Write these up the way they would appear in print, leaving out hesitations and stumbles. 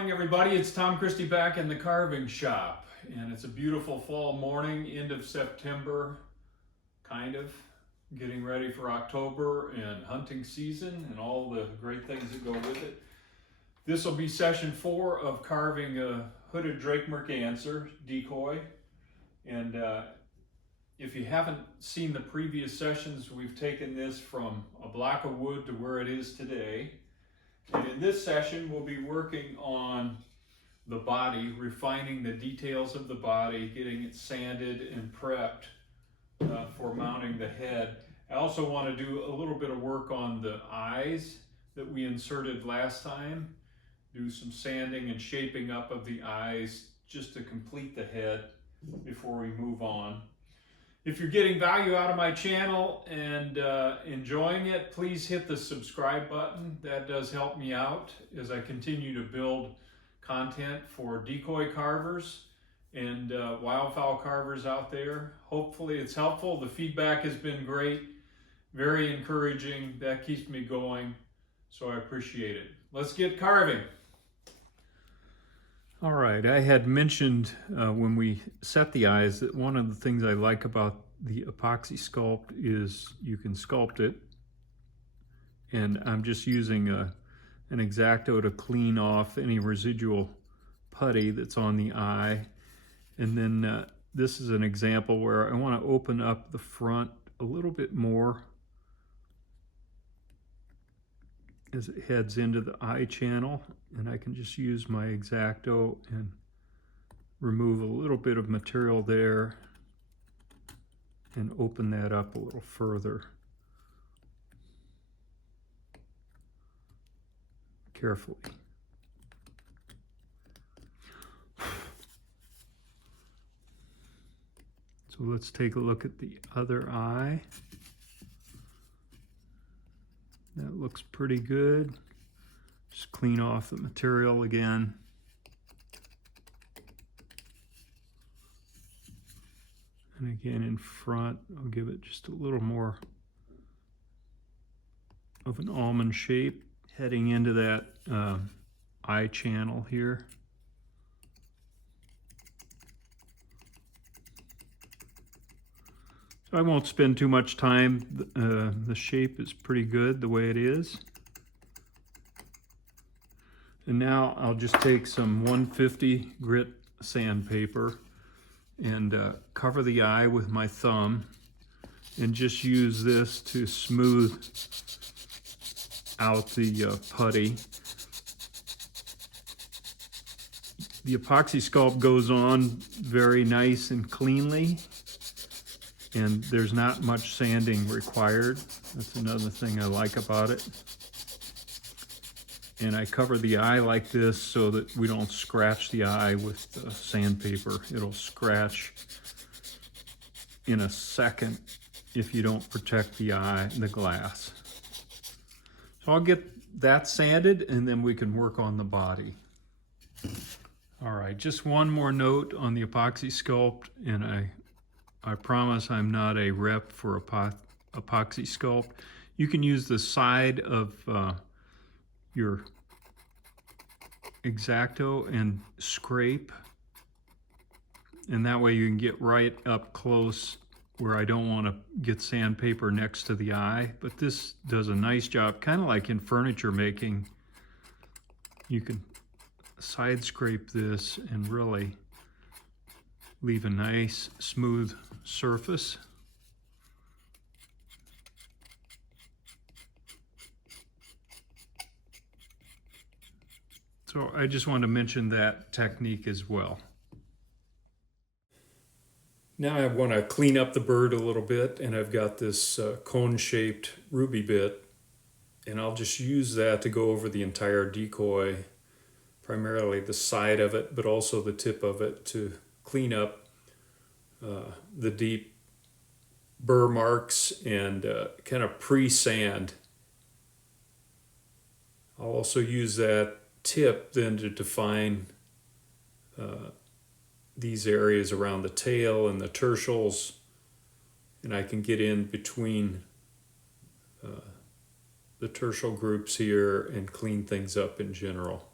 morning, everybody. It's Tom Christie back in the carving shop, and it's a beautiful fall morning, end of September, kind of getting ready for October and hunting season and all the great things that go with it. This will be session 4 of carving a hooded drake Merganser Decoy, and if you haven't seen the previous sessions, we've taken this from a block of wood to where it is today. And in this session, we'll be working on the body, refining the details of the body, getting it sanded and prepped for mounting the head. I also want to do a little bit of work on the eyes that we inserted last time, do some sanding and shaping up of the eyes just to complete the head before we move on. If you're getting value out of my channel and enjoying it, please hit the subscribe button. That does help me out as I continue to build content for decoy carvers and wildfowl carvers out there. Hopefully it's helpful. The feedback has been great, very encouraging. That keeps me going, so I appreciate it. Let's get carving. All right, I had mentioned when we set the eyes that one of the things I like about the epoxy sculpt is you can sculpt it, and I'm just using an X-Acto to clean off any residual putty that's on the eye. And then this is an example where I want to open up the front a little bit more as it heads into the eye channel, and I can just use my X-Acto and remove a little bit of material there and open that up a little further. Carefully. So let's take a look at the other eye. That looks pretty good. Just clean off the material again. And again in front, I'll give it just a little more of an almond shape heading into that eye channel here. So I won't spend too much time. The shape is pretty good the way it is. And now I'll just take some 150 grit sandpaper and cover the eye with my thumb and just use this to smooth out the putty. The epoxy sculpt goes on very nice and cleanly, and there's not much sanding required. That's another thing I like about it. And I cover the eye like this so that we don't scratch the eye with sandpaper. It'll scratch in a second if you don't protect the eye, the glass. So I'll get that sanded and then we can work on the body. All right, just one more note on the epoxy sculpt, and I promise I'm not a rep for epoxy sculpt. You can use the side of your X-Acto and scrape, and that way you can get right up close where I don't want to get sandpaper next to the eye. But this does a nice job, kind of like in furniture making. You can side scrape this and really leave a nice smooth surface. So I just wanted to mention that technique as well. Now I want to clean up the bird a little bit, and I've got this cone-shaped ruby bit, and I'll just use that to go over the entire decoy, primarily the side of it, but also the tip of it, to clean up the deep burr marks and kind of pre-sand. I'll also use that tip then to define these areas around the tail and the tertials, and I can get in between the tertial groups here and clean things up in general.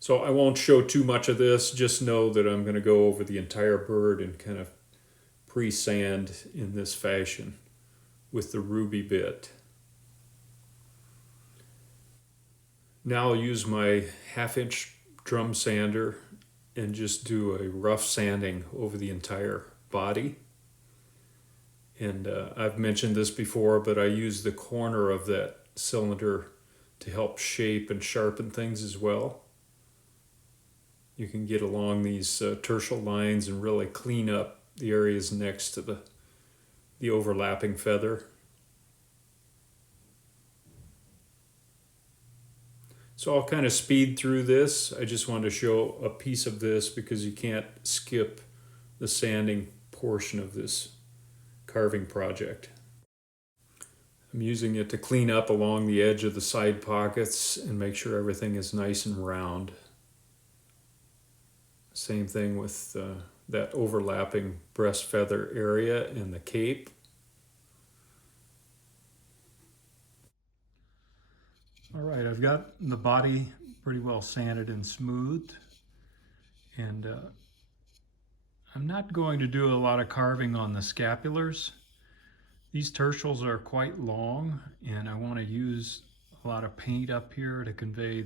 So I won't show too much of this, just know that I'm going to go over the entire bird and kind of pre-sand in this fashion with the ruby bit. Now I'll use my 1/2-inch drum sander and just do a rough sanding over the entire body. And I've mentioned this before, but I use the corner of that cylinder to help shape and sharpen things as well. You can get along these tertial lines and really clean up the areas next to the overlapping feather. So I'll kind of speed through this. I just wanted to show a piece of this because you can't skip the sanding portion of this carving project. I'm using it to clean up along the edge of the side pockets and make sure everything is nice and round. Same thing with that overlapping breast feather area and the cape. All right, I've got the body pretty well sanded and smoothed, and I'm not going to do a lot of carving on the scapulars. These tertials are quite long, and I want to use a lot of paint up here to convey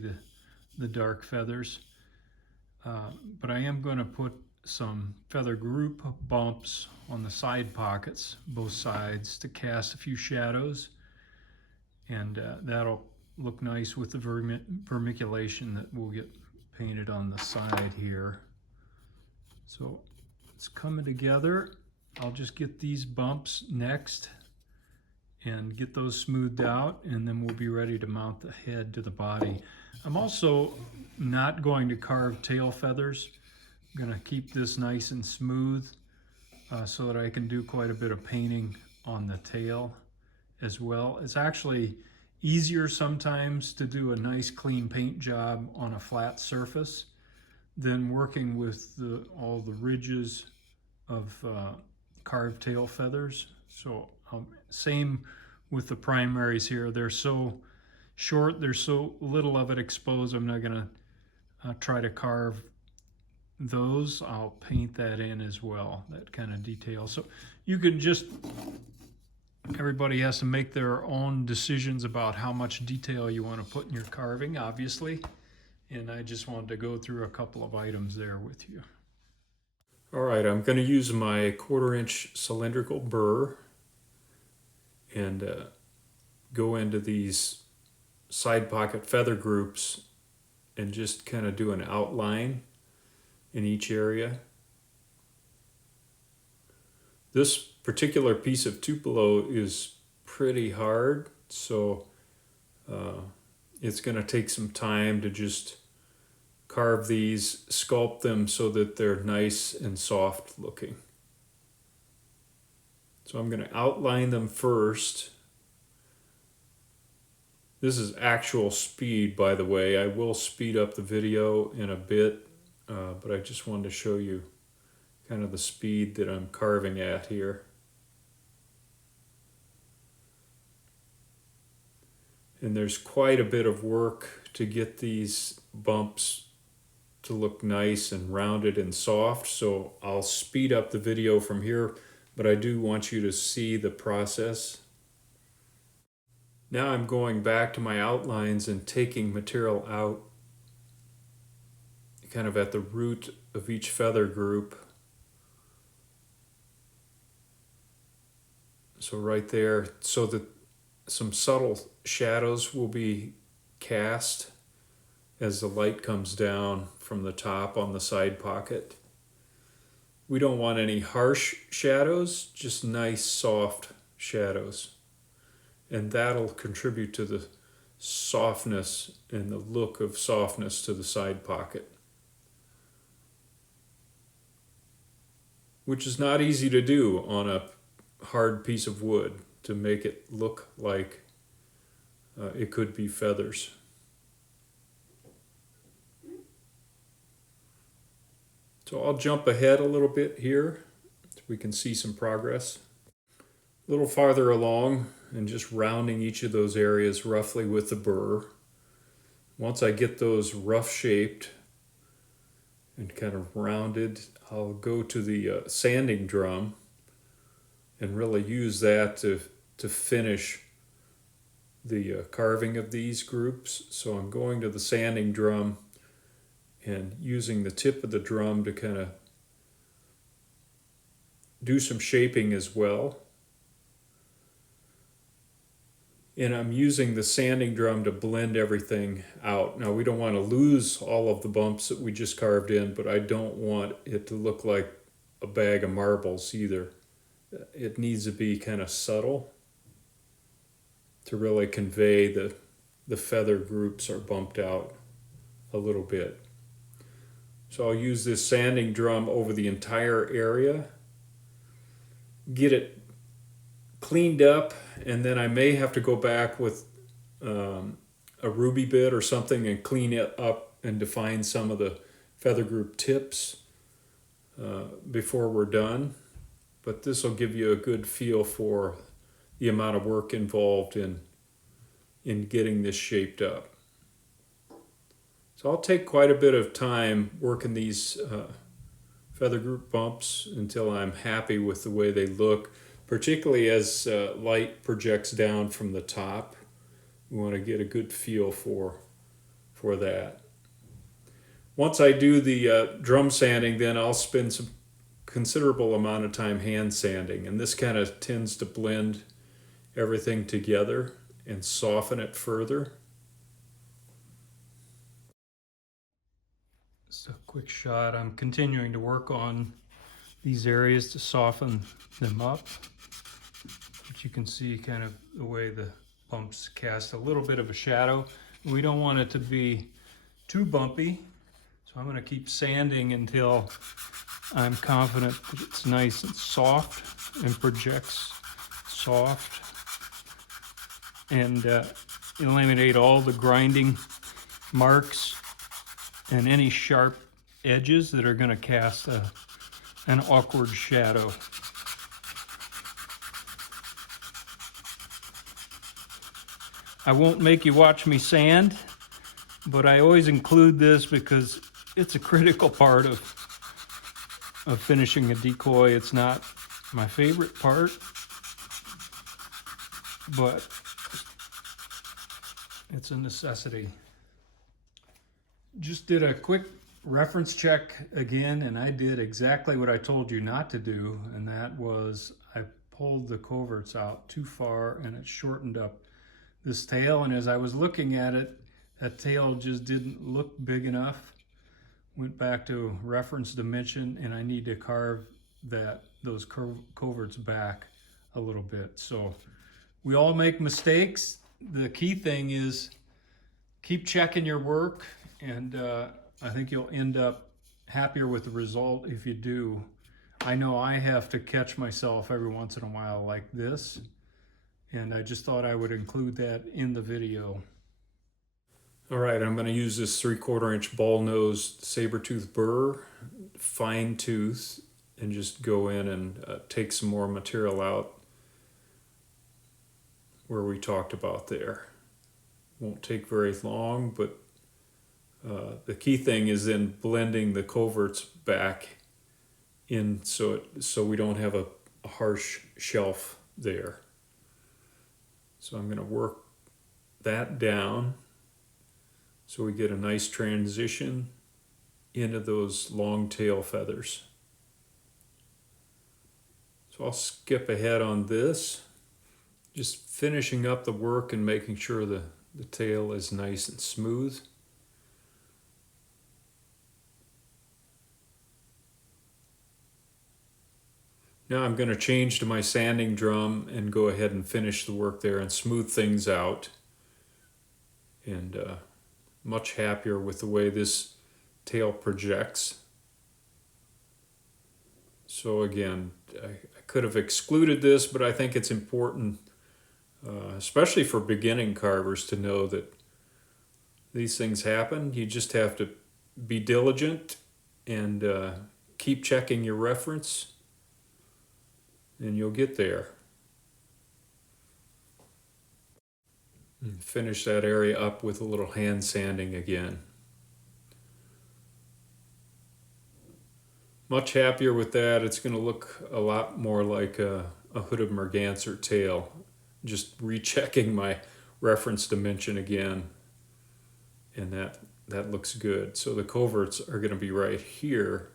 the dark feathers. But I am going to put some feather group bumps on the side pockets, both sides, to cast a few shadows, and that'll look nice with the vermiculation that will get painted on the side here. So it's coming together. I'll just get these bumps next and get those smoothed out, and then we'll be ready to mount the head to the body. I'm also not going to carve tail feathers. I'm going to keep this nice and smooth so that I can do quite a bit of painting on the tail as well. It's actually easier sometimes to do a nice clean paint job on a flat surface than working with all the ridges of carved tail feathers. So same with the primaries here. They're so short, there's so little of it exposed. I'm not going to try to carve those. I'll paint that in as well, that kind of detail. So you can just, everybody has to make their own decisions about how much detail you want to put in your carving, obviously. And I just wanted to go through a couple of items there with you. All right, I'm going to use my 1/4-inch cylindrical burr and go into these side pocket feather groups and just kind of do an outline in each area. This particular piece of Tupelo is pretty hard, so it's going to take some time to just carve these, sculpt them so that they're nice and soft looking. So I'm going to outline them first. This is actual speed, by the way. I will speed up the video in a bit, but I just wanted to show you kind of the speed that I'm carving at here. And there's quite a bit of work to get these bumps to look nice and rounded and soft, so I'll speed up the video from here, but I do want you to see the process. Now I'm going back to my outlines and taking material out kind of at the root of each feather group. So right there, so that some subtle shadows will be cast as the light comes down from the top on the side pocket. We don't want any harsh shadows, just nice soft shadows. And that'll contribute to the softness and the look of softness to the side pocket, which is not easy to do on a hard piece of wood, to make it look like it could be feathers. So I'll jump ahead a little bit here so we can see some progress. A little farther along and just rounding each of those areas roughly with the burr. Once I get those rough shaped, and kind of rounded. I'll go to the sanding drum and really use that to finish the carving of these groups. So I'm going to the sanding drum and using the tip of the drum to kind of do some shaping as well. And I'm using the sanding drum to blend everything out. Now we don't want to lose all of the bumps that we just carved in, but I don't want it to look like a bag of marbles either. It needs to be kind of subtle to really convey the feather groups are bumped out a little bit. So I'll use this sanding drum over the entire area, get it cleaned up, and then I may have to go back with a ruby bit or something and clean it up and define some of the feather group tips before we're done. But this will give you a good feel for the amount of work involved in getting this shaped up. So I'll take quite a bit of time working these feather group bumps until I'm happy with the way they look, particularly as light projects down from the top. We want to get a good feel for that. Once I do the drum sanding, then I'll spend some considerable amount of time hand sanding, and this kind of tends to blend everything together and soften it further. Just a quick shot. I'm continuing to work on these areas to soften them up. But you can see kind of the way the bumps cast a little bit of a shadow. We don't want it to be too bumpy, so I'm going to keep sanding until I'm confident that it's nice and soft and projects soft, and eliminate all the grinding marks and any sharp edges that are going to cast an awkward shadow. I won't make you watch me sand, but I always include this because it's a critical part of finishing a decoy. It's not my favorite part, but it's a necessity. Just did a quick reference check again, and I did exactly what I told you not to do, and that was I pulled the coverts out too far and it shortened up this tail, and as I was looking at it, that tail just didn't look big enough. Went back to reference dimension, and I need to carve those coverts back a little bit. So we all make mistakes. The key thing is keep checking your work, and I think you'll end up happier with the result if you do. I know I have to catch myself every once in a while like this, and I just thought I would include that in the video. All right, I'm going to use this 3/4 inch ball-nosed saber-tooth burr, fine tooth, and just go in and take some more material out where we talked about there. Won't take very long, but the key thing is then blending the coverts back in so we don't have a harsh shelf there. So I'm going to work that down so we get a nice transition into those long tail feathers. So I'll skip ahead on this, just finishing up the work and making sure the tail is nice and smooth. Now I'm going to change to my sanding drum and go ahead and finish the work there and smooth things out. And much happier with the way this tail projects. So again, I could have excluded this, but I think it's important, especially for beginning carvers, to know that these things happen. You just have to be diligent and keep checking your reference, and you'll get there. And finish that area up with a little hand sanding again. Much happier with that. It's going to look a lot more like a hooded Merganser tail. Just rechecking my reference dimension again, and that looks good. So the coverts are going to be right here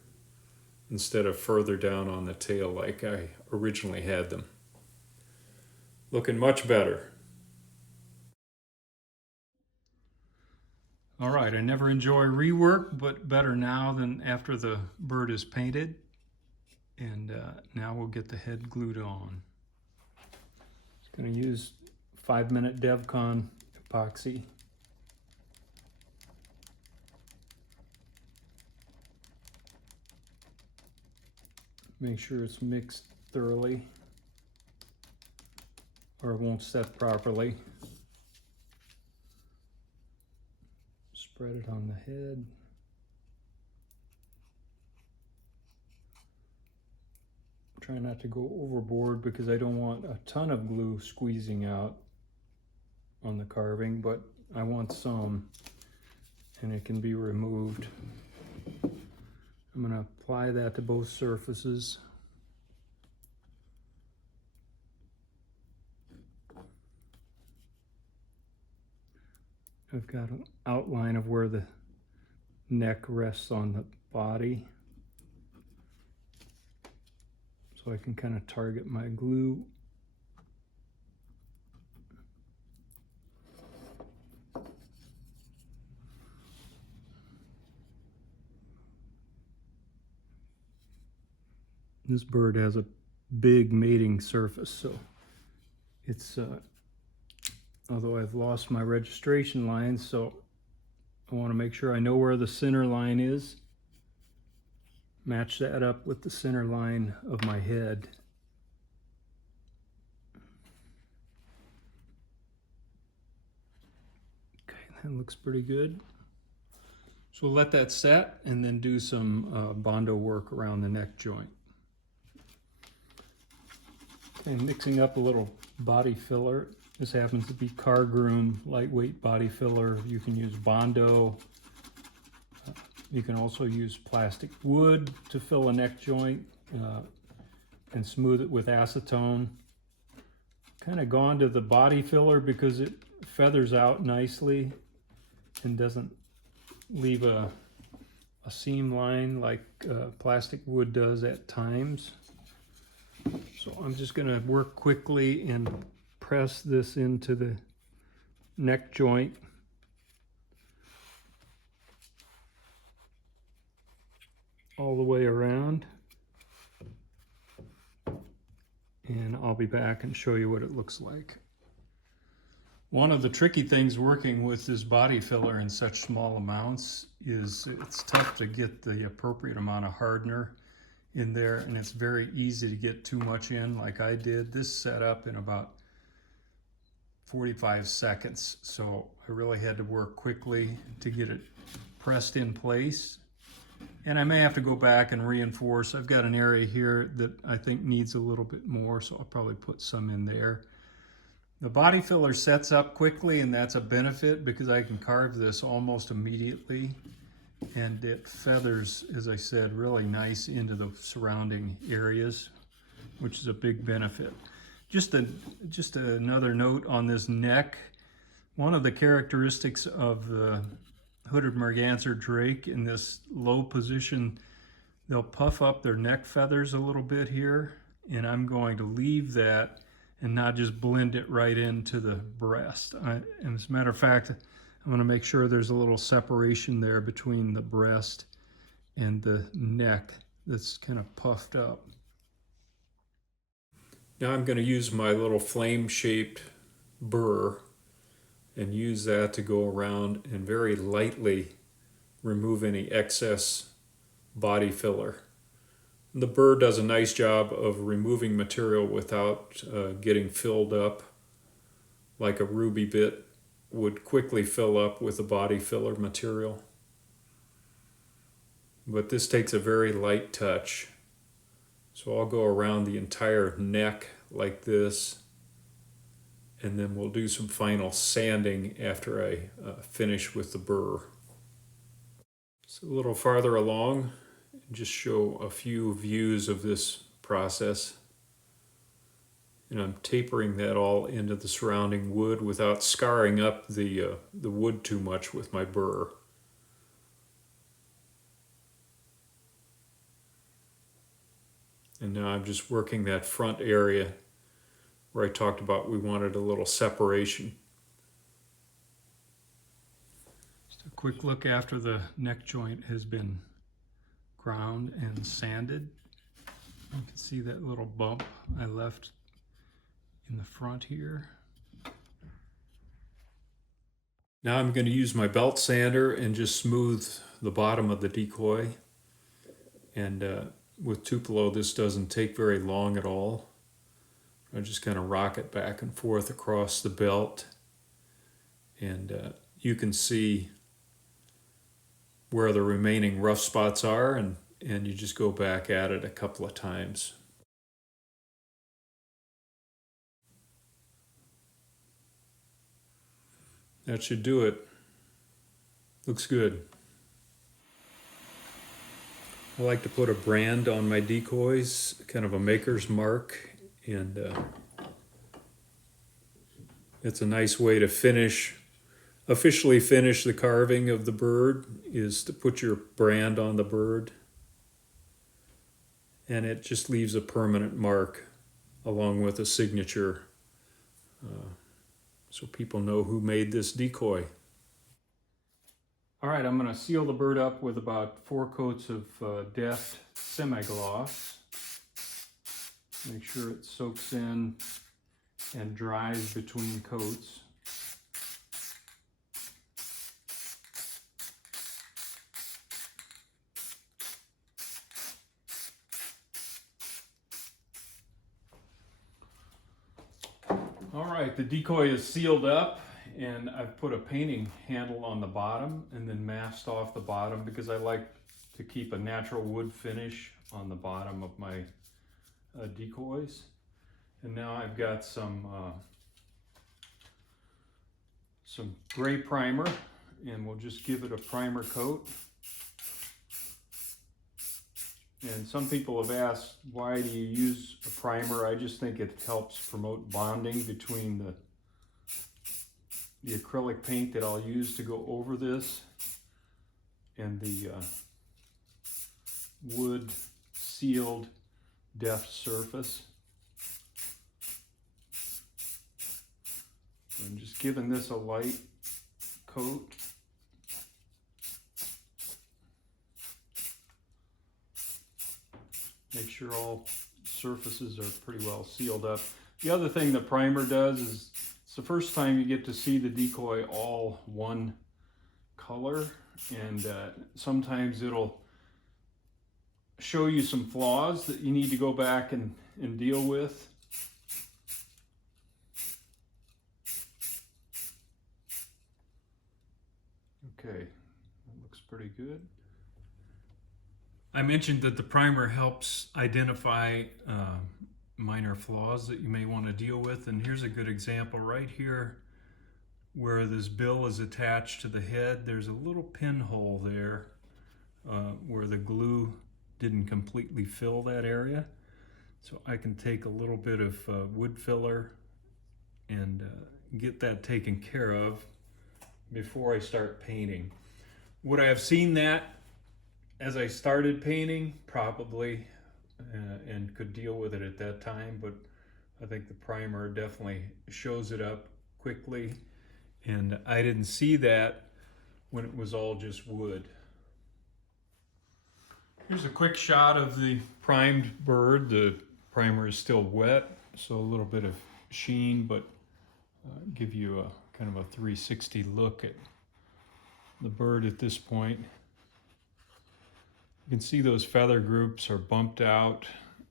instead of further down on the tail like I originally had them. Looking much better. All right, I never enjoy rework, but better now than after the bird is painted. And now we'll get the head glued on. Just going to use 5-minute DevCon epoxy. Make sure it's mixed thoroughly or it won't set properly. Spread it on the head. Try not to go overboard because I don't want a ton of glue squeezing out on the carving, but I want some, and it can be removed. I'm going to apply that to both surfaces. I've got an outline of where the neck rests on the body, so I can kind of target my glue. This bird has a big mating surface, so it's although I've lost my registration lines, so I want to make sure I know where the center line is. Match that up with the center line of my head. Okay, that looks pretty good. So we'll let that set and then do some Bondo work around the neck joint. Okay, mixing up a little body filler. This happens to be Car Groom lightweight body filler. You can use Bondo. You can also use plastic wood to fill a neck joint and smooth it with acetone. Kind of gone to the body filler because it feathers out nicely and doesn't leave a seam line like plastic wood does at times. So I'm just going to work quickly and press this into the neck joint. All the way around. And I'll be back and show you what it looks like. One of the tricky things working with this body filler in such small amounts is it's tough to get the appropriate amount of hardener in there, and it's very easy to get too much in like I did. This set up in about 45 seconds, so I really had to work quickly to get it pressed in place. And I may have to go back and reinforce. I've got an area here that I think needs a little bit more, so I'll probably put some in there. The body filler sets up quickly, and that's a benefit because I can carve this almost immediately, and it feathers, as I said, really nice into the surrounding areas, which is a big benefit. Just another note on this neck. One of the characteristics of the hooded Merganser drake in this low position, they'll puff up their neck feathers a little bit here, and I'm going to leave that and not just blend it right into the breast. And as a matter of fact, I'm going to make sure there's a little separation there between the breast and the neck that's kind of puffed up. Now I'm going to use my little flame-shaped burr and use that to go around and very lightly remove any excess body filler. The burr does a nice job of removing material without getting filled up like a ruby bit would quickly fill up with the body filler material. But this takes a very light touch. So I'll go around the entire neck like this, and then we'll do some final sanding after I finish with the burr. So a little farther along, just show a few views of this process. And I'm tapering that all into the surrounding wood without scarring up the wood too much with my burr. And now I'm just working that front area where I talked about we wanted a little separation. Just a quick look after the neck joint has been ground and sanded. You can see that little bump I left in the front here. Now I'm going to use my belt sander and just smooth the bottom of the Decoy. And with Tupelo, this doesn't take very long at all. I just kind of rock it back and forth across the belt. And you can see where the remaining rough spots are, and you just go back at it a couple of times. That should do it. Looks good. I like to put a brand on my decoys, kind of a maker's mark, and it's a nice way to officially finish the carving of the bird, is to put your brand on the bird. And it just leaves a permanent mark along with a signature, so people know who made this decoy. All right, I'm going to seal the bird up with about 4 coats of Deft semi-gloss. Make sure it soaks in and dries between coats. All right, the decoy is sealed up, and I've put a painting handle on the bottom and then masked off the bottom because I like to keep a natural wood finish on the bottom of my decoys. And now I've got some gray primer, and we'll just give it a primer coat. And some people have asked, why do you use a primer? I just think it helps promote bonding between the acrylic paint that I'll use to go over this and the wood sealed Deft surface. I'm just giving this a light coat. Make sure all surfaces are pretty well sealed up. The other thing the primer does is it's the first time you get to see the decoy all one color, and sometimes it'll show you some flaws that you need to go back and deal with. Okay, that looks pretty good. I mentioned that the primer helps identify minor flaws that you may want to deal with, and here's a good example right here where this bill is attached to the head. There's a little pinhole there where the glue didn't completely fill that area. So I can take a little bit of wood filler and get that taken care of before I start painting. Would I have seen that as I started painting? Probably, and could deal with it at that time, but I think the primer definitely shows it up quickly, and I didn't see that when it was all just wood. Here's a quick shot of the primed bird. The primer is still wet, so a little bit of sheen, but give you a kind of a 360 look at the bird at this point. You can see those feather groups are bumped out.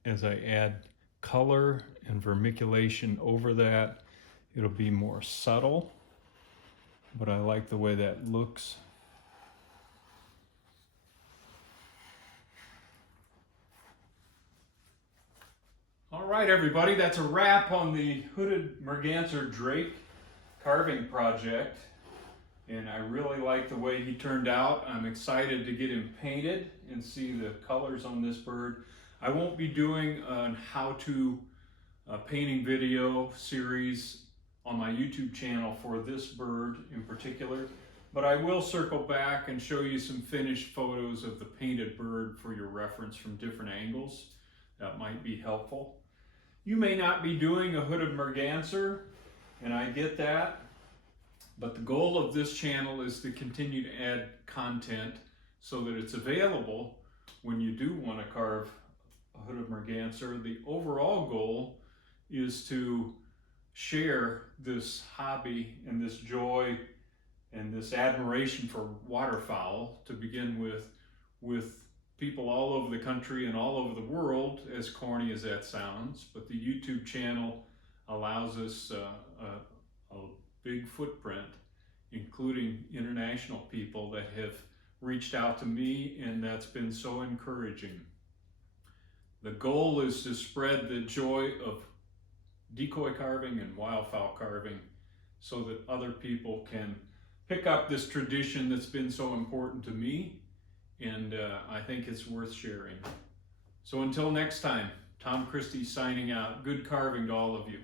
As I add color and vermiculation over that, it'll be more subtle, but I like the way that looks. All right, everybody, that's a wrap on the hooded Merganser drake carving project. and I really like the way he turned out. I'm excited to get him painted and see the colors on this bird. I won't be doing a how-to painting video series on my YouTube channel for this bird in particular, but I will circle back and show you some finished photos of the painted bird for your reference from different angles. That might be helpful. You may not be doing a hooded merganser, and I get that, but the goal of this channel is to continue to add content so that it's available when you do want to carve a hooded merganser. The overall goal is to share this hobby and this joy and this admiration for waterfowl, to begin with people all over the country and all over the world, as corny as that sounds. But the YouTube channel allows us a big footprint, including international people that have reached out to me, and that's been so encouraging. The goal is to spread the joy of decoy carving and wildfowl carving so that other people can pick up this tradition that's been so important to me, and I think it's worth sharing. So until next time, Tom Christie signing out. Good carving to all of you.